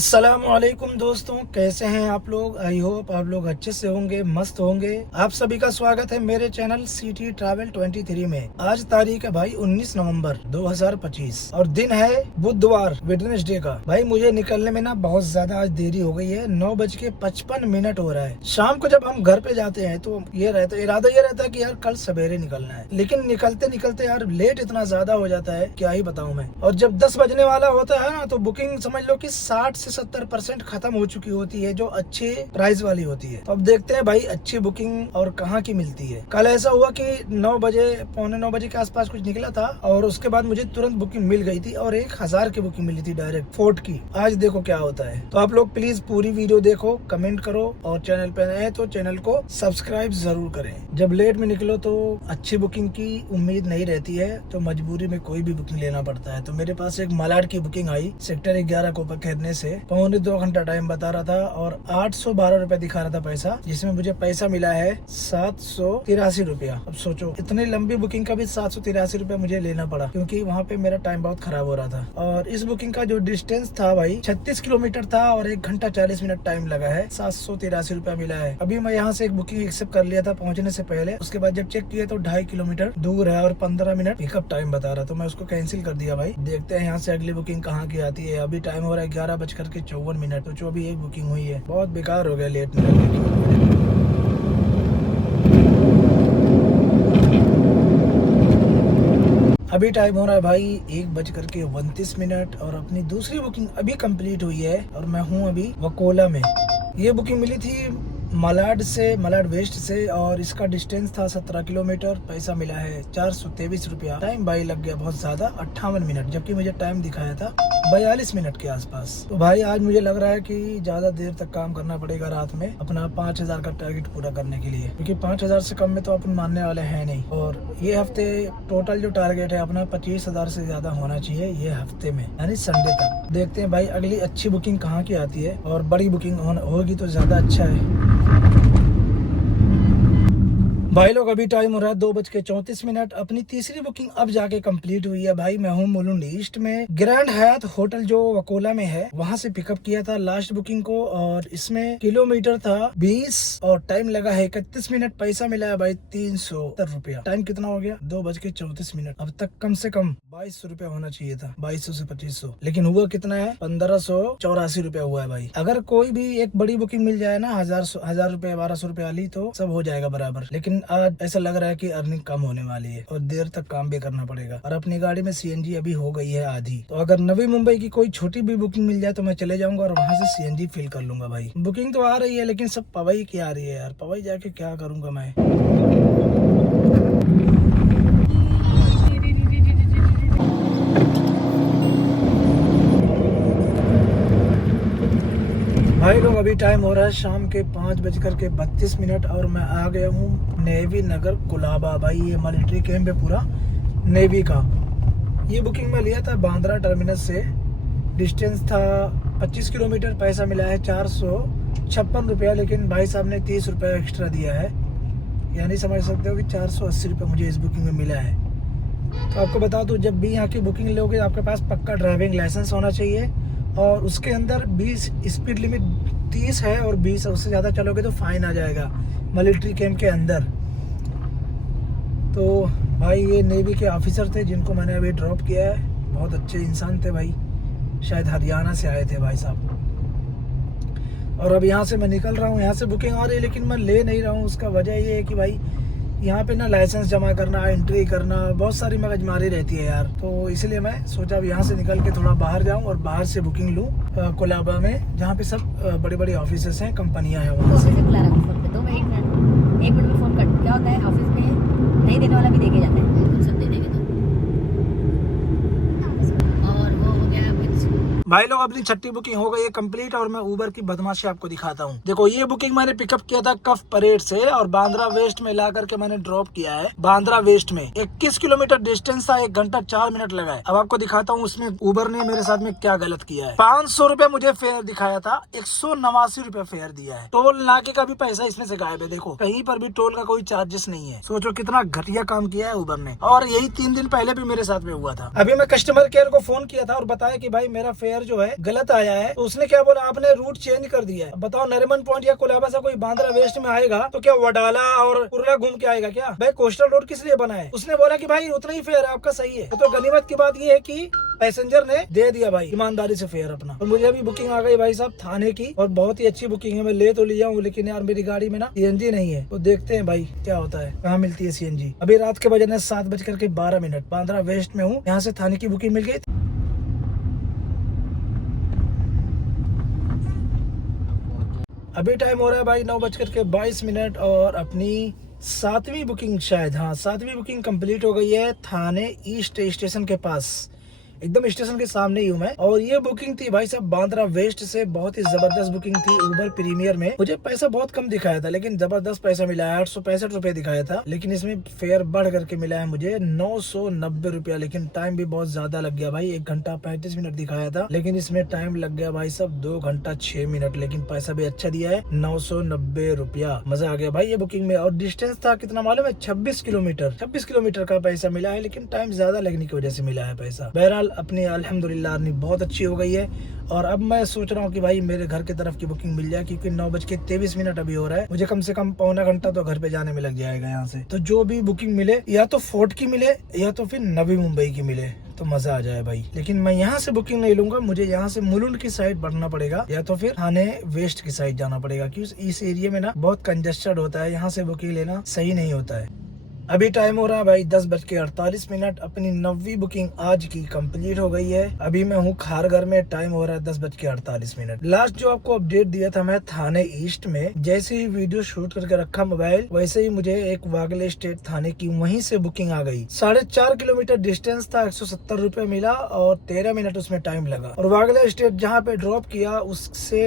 अस्सलामुअलैकुम दोस्तों, कैसे हैं आप लोग। आई होप आप लोग अच्छे से होंगे, मस्त होंगे। आप सभी का स्वागत है मेरे चैनल सिटी ट्रैवल 23 में। आज तारीख है भाई 19 नवंबर 2025 और दिन है बुधवार, वेडनेसडे का। भाई मुझे निकलने में ना बहुत ज्यादा आज देरी हो गई है। 9:55 हो रहा है। शाम को जब हम घर पे जाते हैं तो इरादा ये रहता है कि यार कल सवेरे निकलना है, लेकिन निकलते निकलते यार लेट इतना ज्यादा हो जाता है, क्या ही बताऊं मैं। और जब 10 बजने वाला होता है ना तो बुकिंग समझ लो कि 60 से 70% खत्म हो चुकी होती है, जो अच्छी प्राइस वाली होती है। तो अब देखते हैं भाई अच्छी बुकिंग और कहाँ की मिलती है। कल ऐसा हुआ कि 9 बजे, पौने 9 बजे के आसपास कुछ निकला था और उसके बाद मुझे तुरंत बुकिंग मिल गई थी और 1000 की बुकिंग मिली थी डायरेक्ट फोर्ट की। आज देखो क्या होता है। तो आप लोग प्लीज पूरी वीडियो देखो, कमेंट करो और चैनल पे नए हैं तो चैनल को सब्सक्राइब जरूर करें। जब लेट में निकलो तो अच्छी बुकिंग की उम्मीद नहीं रहती है, तो मजबूरी में कोई भी बुकिंग लेना पड़ता है। तो मेरे पास एक मलाड की बुकिंग आई सेक्टर 11 को पकड़ने से। पौने 2 घंटा टाइम बता रहा था और 812 रुपए दिखा रहा था पैसा, जिसमें मुझे पैसा मिला है 783 रुपया। अब सोचो इतनी लंबी बुकिंग का भी 783 रुपया मुझे लेना पड़ा, क्योंकि वहाँ पे मेरा टाइम बहुत खराब हो रहा था। और इस बुकिंग का जो डिस्टेंस था भाई 36 किलोमीटर था और 1 घंटा 40 मिनट टाइम लगा है। 783 रुपया मिला है। अभी मैं यहाँ से एक बुकिंग एक्सेप्ट कर लिया था पहुँचने से पहले। उसके बाद जब चेक किया तो 2.5 किलोमीटर दूर है और 15 मिनट पिकअप टाइम बता रहा, तो मैं उसको कैंसिल कर दिया भाई। देखते हैं यहाँ से अगली बुकिंग कहाँ की आती है। अभी टाइम हो रहा है 11:54। तो जो अभी एक बुकिंग हुई है, बहुत बेकार हो गया लेट निकलने की। अभी टाइम हो रहा है भाई 1:29 और अपनी दूसरी बुकिंग अभी कंप्लीट हुई है और मैं हूँ अभी वकोला में। ये बुकिंग मिली थी मलाड वेस्ट से और इसका डिस्टेंस था 17 किलोमीटर। पैसा मिला है 423 रुपया। टाइम भाई लग गया बहुत ज्यादा, 58 मिनट, जबकि मुझे टाइम दिखाया था 42 मिनट के आसपास। तो भाई आज मुझे लग रहा है कि ज्यादा देर तक काम करना पड़ेगा रात में अपना 5000 का टारगेट पूरा करने के लिए, क्योंकि 5000 से कम में तो अपन मानने वाले हैं नहीं। और ये हफ्ते टोटल जो टारगेट है अपना 25,000 से ज्यादा होना चाहिए ये हफ्ते में, यानी संडे तक। देखते हैं भाई अगली अच्छी बुकिंग कहाँ की आती है, और बड़ी बुकिंग होगी तो ज्यादा अच्छा है। भाई लोग अभी टाइम हो रहा है 2:34। अपनी तीसरी बुकिंग अब जाके कंप्लीट हुई है भाई। मैं हूँ मुलुंड ईस्ट में, ग्रैंड हयात होटल जो वकोला में है, वहाँ से पिकअप किया था लास्ट बुकिंग को। और इसमें किलोमीटर था 20 और टाइम लगा है 31 मिनट। पैसा मिला है भाई 370 रुपया। टाइम कितना हो गया 2:34। अब तक कम से कम 2200 रुपया होना चाहिए था, 2200 से 2500, लेकिन हुआ कितना है 1584 रुपया हुआ है भाई। अगर कोई भी एक बड़ी बुकिंग मिल जाए ना 1000 रुपया 1200 रुपया वाली, तो सब हो जाएगा बराबर। लेकिन आज ऐसा लग रहा है कि अर्निंग कम होने वाली है और देर तक काम भी करना पड़ेगा। और अपनी गाड़ी में सीएनजी अभी हो गई है आधी। तो अगर नवी मुंबई की कोई छोटी भी बुकिंग मिल जाए तो मैं चले जाऊंगा और वहां से सीएनजी फिल कर लूंगा भाई। बुकिंग तो आ रही है लेकिन सब पवई की आ रही है यार। पवई जाके क्या करूंगा मैं। भाई लोग अभी टाइम हो रहा है शाम के 5:32 और मैं आ गया हूँ नेवी नगर कुलाबा। भाई ये मिलिट्री कैंप है पूरा नेवी का। ये बुकिंग मैं लिया था बांद्रा टर्मिनस से। डिस्टेंस था 25 किलोमीटर। पैसा मिला है 456 रुपया, लेकिन भाई साहब ने 30 रुपया एक्स्ट्रा दिया है, यानी समझ सकते हो कि 480 रुपया मुझे इस बुकिंग में मिला है। तो आपको बता दूँ, जब भी यहाँ की बुकिंग लोगे आपके पास पक्का ड्राइविंग लाइसेंस होना चाहिए और उसके अंदर 20 स्पीड लिमिट 30 है और 20 उससे ज़्यादा चलोगे तो फाइन आ जाएगा मिलिट्री कैंप के अंदर। तो भाई ये नेवी के ऑफिसर थे जिनको मैंने अभी ड्रॉप किया है। बहुत अच्छे इंसान थे भाई, शायद हरियाणा से आए थे भाई साहब। और अब यहाँ से मैं निकल रहा हूँ। यहाँ से बुकिंग आ रही है लेकिन मैं ले नहीं रहा हूँ। उसका वजह ये है कि भाई यहाँ पे ना लाइसेंस जमा करना, एंट्री करना, बहुत सारी मगजमारी रहती है यार। तो इसलिए मैं सोचा अब यहाँ से निकल के थोड़ा बाहर जाऊँ और बाहर से बुकिंग लूँ कोलाबा में, जहाँ पे सब बड़े बड़े ऑफिस हैं, कंपनियाँ हैं वहाँ से। बुला रहा फोन पे, 2 मिनट 1 मिनट में फोन कट। क्या होता है ऑफिस में नहीं देने वाला भी देके जाता है, सब दे देंगे तो। और वो हो गया कुछ। भाई लोग अपनी छठी बुकिंग हो गई है कंप्लीट और मैं उबर की बदमाशी आपको दिखाता हूँ। देखो ये बुकिंग मैंने पिकअप किया था कफ परेड से और बांद्रा वेस्ट में ला करके मैंने ड्रॉप किया है। बांद्रा वेस्ट में 21 किलोमीटर डिस्टेंस था, 1 घंटा 4 मिनट लगा है। अब आपको दिखाता हूँ उसमें उबर ने मेरे साथ में क्या गलत किया है। 500 रुपया मुझे फेयर दिखाया था, 189 रुपया फेयर दिया है। टोल नाके का भी पैसा इसमें से गायब है। देखो कहीं पर भी टोल का कोई चार्जेस नहीं है। सोचो कितना घटिया काम किया है उबर ने। और यही 3 दिन पहले भी मेरे साथ में हुआ था। अभी मैं कस्टमर केयर को फोन किया था और बताया कि भाई मेरा फेयर फेयर जो है गलत आया है। तो उसने क्या बोला, आपने रूट चेंज कर दिया है। बताओ नरीमन पॉइंट या कोलाबा से कोई बांद्रा वेस्ट में आएगा तो क्या वडाला और कुर्ला घूम के आएगा क्या? भाई कोस्टल रोड किस लिए बना है? उसने बोला कि भाई उतना ही फेयर है आपका, सही है। तो गनीमत की बात ये है कि पैसेंजर ने दे दिया भाई ईमानदारी से फेयर अपना। और मुझे अभी बुकिंग आ गई भाई साहब थाने की, और बहुत ही अच्छी बुकिंग है। मैं ले तो लिया हूँ, लेकिन यार मेरी गाड़ी में ना सीएनजी नहीं है। तो देखते हैं भाई क्या होता है, कहाँ मिलती है सीएनजी। अभी रात के बजे 7:12 बांद्रा वेस्ट में हूँ। यहाँ से थाने की बुकिंग मिल गई। अभी टाइम हो रहा है भाई 9:22 और अपनी 7वीं बुकिंग, शायद हाँ 7वीं बुकिंग कंप्लीट हो गई है थाने ईस्ट स्टेशन के पास। एकदम स्टेशन के सामने ही हूँ मैं। और ये बुकिंग थी भाई साहब बांद्रा वेस्ट से, बहुत ही जबरदस्त बुकिंग थी उबर प्रीमियर में। मुझे पैसा बहुत कम दिखाया था, लेकिन जबरदस्त पैसा मिला है। 865 रुपए दिखाया था, लेकिन इसमें फेयर बढ़ करके मिला है मुझे 990 रुपया। लेकिन टाइम भी बहुत ज्यादा लग गया भाई, 1 घंटा 35 मिनट दिखाया था, लेकिन इसमें टाइम लग गया भाई साहब 2 घंटा 6 मिनट। लेकिन पैसा भी अच्छा दिया है, 990 रुपया। मजा आ गया भाई ये बुकिंग में। और डिस्टेंस था कितना मालूम है? 26 किलोमीटर। 26 किलोमीटर का पैसा मिला है, लेकिन टाइम ज्यादा लगने की वजह से मिला है पैसा। बहरहाल अपनी अल्हम्दुलिल्लाह अर्निंग बहुत अच्छी हो गई है। और अब मैं सोच रहा हूँ कि भाई मेरे घर की तरफ की बुकिंग मिल जाए, क्योंकि 9:23 अभी हो रहा है। मुझे कम से कम पौना घंटा तो घर पे जाने में लग जाएगा यहाँ से। तो जो भी बुकिंग मिले, या तो फोर्ट की मिले या तो फिर नवी मुंबई की मिले, तो मजा आ जाए भाई। लेकिन मैं यहाँ से बुकिंग नहीं लूंगा, मुझे यहाँ से मुलुंड की साइड बढ़ना पड़ेगा, या तो फिर थाने वेस्ट की साइड जाना पड़ेगा, क्योंकि इस एरिया में ना बहुत कंजेस्टेड होता है। यहाँ से बुकिंग लेना सही नहीं होता है। अभी टाइम हो रहा है भाई 10:48। अपनी 9वीं बुकिंग आज की कंप्लीट हो गई है। अभी मैं हूँ खारघर में। टाइम हो रहा है 10:48। लास्ट जो आपको अपडेट दिया था मैं थाने ईस्ट में, जैसे ही वीडियो शूट करके रखा मोबाइल, वैसे ही मुझे एक वागले स्टेट थाने की वहीं से बुकिंग आ गई। 4.5 किलोमीटर डिस्टेंस था, 170 रुपए मिला और 13 मिनट उसमें टाइम लगा। और वागले स्टेट जहाँ पे ड्रॉप किया उससे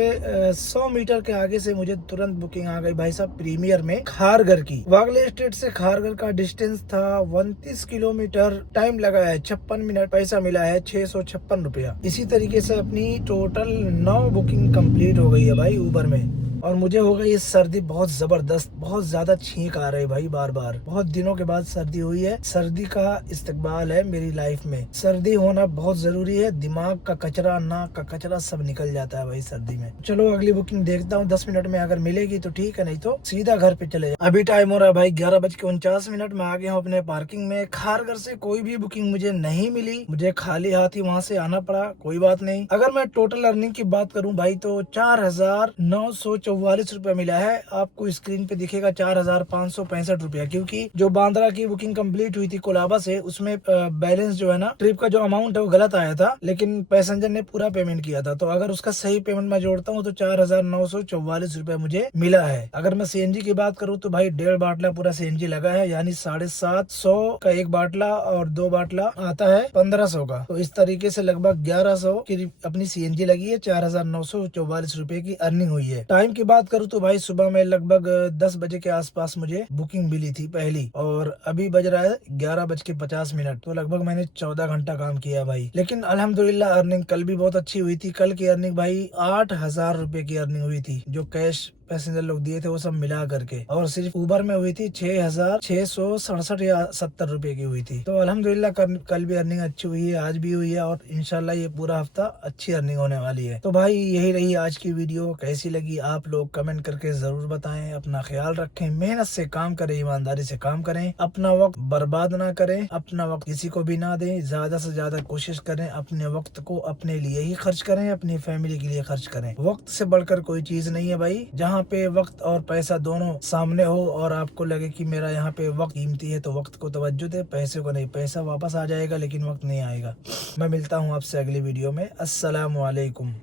100 मीटर के आगे से मुझे तुरंत बुकिंग आ गई भाई साहब प्रीमियर में खारघर की। वागले स्टेट से खारघर का डिस्टेंस था 29 किलोमीटर। टाइम लगा है 56 मिनट। पैसा मिला है 656 रुपया। इसी तरीके से अपनी टोटल 9 बुकिंग कंप्लीट हो गई है भाई उबर में। और मुझे हो गई सर्दी बहुत जबरदस्त, बहुत ज्यादा छींक आ रही भाई बार बार। बहुत दिनों के बाद सर्दी हुई है। सर्दी का इस्तकबाल है मेरी लाइफ में। सर्दी होना बहुत जरूरी है। दिमाग का कचरा, नाक का कचरा सब निकल जाता है भाई सर्दी में। चलो अगली बुकिंग देखता हूँ, 10 मिनट में अगर मिलेगी तो ठीक है, नहीं तो सीधा घर पे चले जाए। अभी टाइम हो रहा है भाई 11:49। मैं आ गया हूँ अपने पार्किंग में। खारघर से कोई भी बुकिंग मुझे नहीं मिली, मुझे खाली हाथ ही वहाँ से आना पड़ा। कोई बात नहीं। अगर मैं टोटल अर्निंग की बात करूँ भाई तो 4,944 रुपया मिला है। आपको स्क्रीन पे दिखेगा 4,565 रुपया, क्योंकि जो बांद्रा की बुकिंग कंप्लीट हुई थी कोलाबा से, उसमें बैलेंस जो है ना, ट्रिप का जो अमाउंट है वो गलत आया था, लेकिन पैसेंजर ने पूरा पेमेंट किया था। तो अगर उसका सही पेमेंट मैं जोड़ता हूँ तो 4,944 रुपया मुझे मिला है। अगर मैं सीएनजी की बात करूँ तो भाई 1.5 बाटला पूरा सीएनजी लगा है, यानी 750 का 1 बाटला और 2 बाटला आता है 1500 का। तो इस तरीके से लगभग 1100 की अपनी सीएनजी लगी है। 4,944 रुपए की अर्निंग हुई है। टाइम की बात करूँ तो भाई सुबह में लगभग 10 बजे के आसपास मुझे बुकिंग मिली थी पहली, और अभी बज रहा है 11:50। तो लगभग मैंने 14 घंटा काम किया भाई। लेकिन अल्हम्दुलिल्लाह अर्निंग कल भी बहुत अच्छी हुई थी। कल की अर्निंग भाई 8,000 रुपए की अर्निंग हुई थी, जो कैश पैसेंजर लोग दिए थे वो सब मिला करके। और सिर्फ उबर में हुई थी 6,667 या 70 रुपए की हुई थी। तो अल्हम्दुलिल्लाह कल भी अर्निंग अच्छी हुई है, आज भी हुई है, और इंशाल्लाह ये पूरा हफ्ता अच्छी अर्निंग होने वाली है। तो भाई यही रही आज की वीडियो। कैसी लगी आप लोग कमेंट करके जरूर बताएं। अपना ख्याल रखें, मेहनत से काम करें, ईमानदारी से काम करें, अपना वक्त बर्बाद ना करें, अपना वक्त किसी को भी ना दें। ज्यादा से ज्यादा कोशिश करें अपने वक्त को अपने लिए ही खर्च करें, अपनी फैमिली के लिए खर्च करें। वक्त से बढ़कर कोई चीज नहीं है भाई। जहाँ पे वक्त और पैसा दोनों सामने हो और आपको लगे कि मेरा यहाँ पे वक्त कीमती है, तो वक्त को तवज्जो दे, पैसे को नहीं। पैसा वापस आ जाएगा लेकिन वक्त नहीं आएगा। मैं मिलता हूँ आपसे अगली वीडियो में। अस्सलाम वालेकुम।